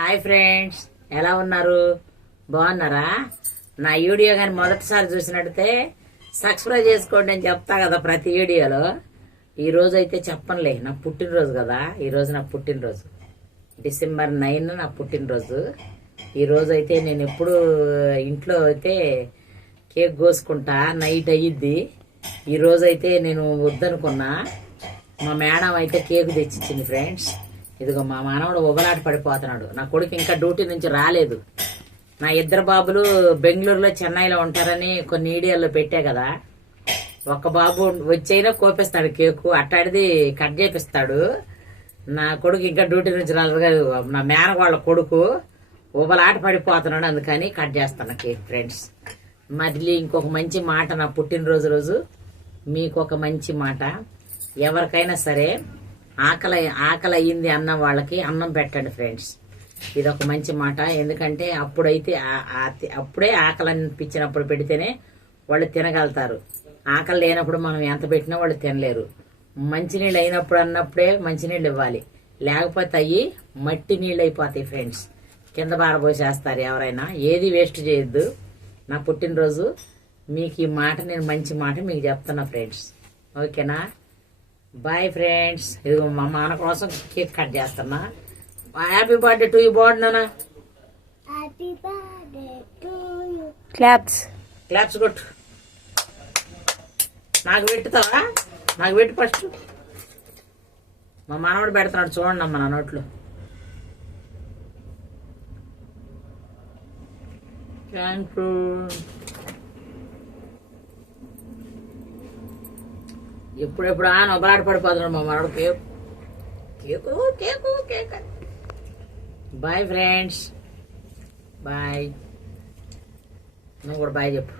Hi friends, ఎలా ఉన్నారు? బాగున్నారా? నా వీడియో కానీ మొదటిసారి చూసినట్టయితే సబ్స్క్రైబ్ చేసుకోండి అని చెప్తా కదా ప్రతి వీడియోలో. ఈ రోజు అయితే చెప్పనులే, నా పుట్టినరోజు కదా. ఈ రోజు నా పుట్టినరోజు December 9 నా పుట్టినరోజు. ఈ రోజు అయితే నేను ఎప్పుడు ఇంట్లో అయితే కేక్ కోసుకుంటా, నైట్ అయ్యిద్ది. ఈ రోజు అయితే నేను వద్దనుకున్నా, మా మేడం అయితే కేక్ తెచ్చిచ్చింది ఫ్రెండ్స్. ఇదిగో మా మానవుడు ఉబలాట పడిపోతున్నాడు. నా కొడుకు ఇంకా డ్యూటీ నుంచి రాలేదు. నా ఇద్దరు బాబులు బెంగళూరులో చెన్నైలో ఉంటారని కొన్ని వీడియోల్లో పెట్టా కదా. ఒక్క బాబు వచ్చైనా కోపిస్తాడు కేకు, అట్టాడిది కట్ చేపిస్తాడు. నా కొడుకు ఇంకా డ్యూటీ నుంచి రాలేదు. నా మేనవాళ్ళ కొడుకు ఉబలాట పడిపోతున్నాడు, అందుకని కట్ చేస్తాను కేక్ ఫ్రెండ్స్. మళ్ళీ ఇంకొక మంచి మాట, నా పుట్టినరోజు రోజు మీకు ఒక మంచి మాట. ఎవరికైనా సరే ఆకలి అయ్యింది అన్న వాళ్ళకి అన్నం పెట్టండి ఫ్రెండ్స్. ఇది ఒక మంచి మాట. ఎందుకంటే అప్పుడే ఆకలి అనిపించినప్పుడు పెడితేనే వాళ్ళు తినగలుగుతారు. ఆకలి లేనప్పుడు మనం ఎంత పెట్టినా వాళ్ళు తినలేరు. మంచినీళ్ళు అయినప్పుడు అన్నప్పుడే మంచినీళ్ళు ఇవ్వాలి, లేకపోతే అయ్యి మట్టి నీళ్ళు అయిపోతాయి ఫ్రెండ్స్. కింద బారబోసేస్తారు ఎవరైనా. ఏది వేస్ట్ చేయొద్దు. నా పుట్టినరోజు మీకు ఈ మాట, నేను మంచి మాట మీకు చెప్తున్నా ఫ్రెండ్స్. ఓకేనా? Bye friends. ఇది మా మాన కోసం కేక్ కట్ చేస్తున్నా. Happy birthday to you. బాగున్నానా? క్లాప్స్ కొట్టు. నాకు పెట్టుతావా? నాకు పెట్టు ఫస్ట్. మా మనవడు పెడుతున్నాడు చూడండి అమ్మ నా నోట్లో. Thank you. ఎప్పుడెప్పుడు నొబలాట పడిపోతున్నాడు మా మనవడు. Cake cake cake. Bye friends, bye. నువ్వు కూడా బాయ్ చెప్పు.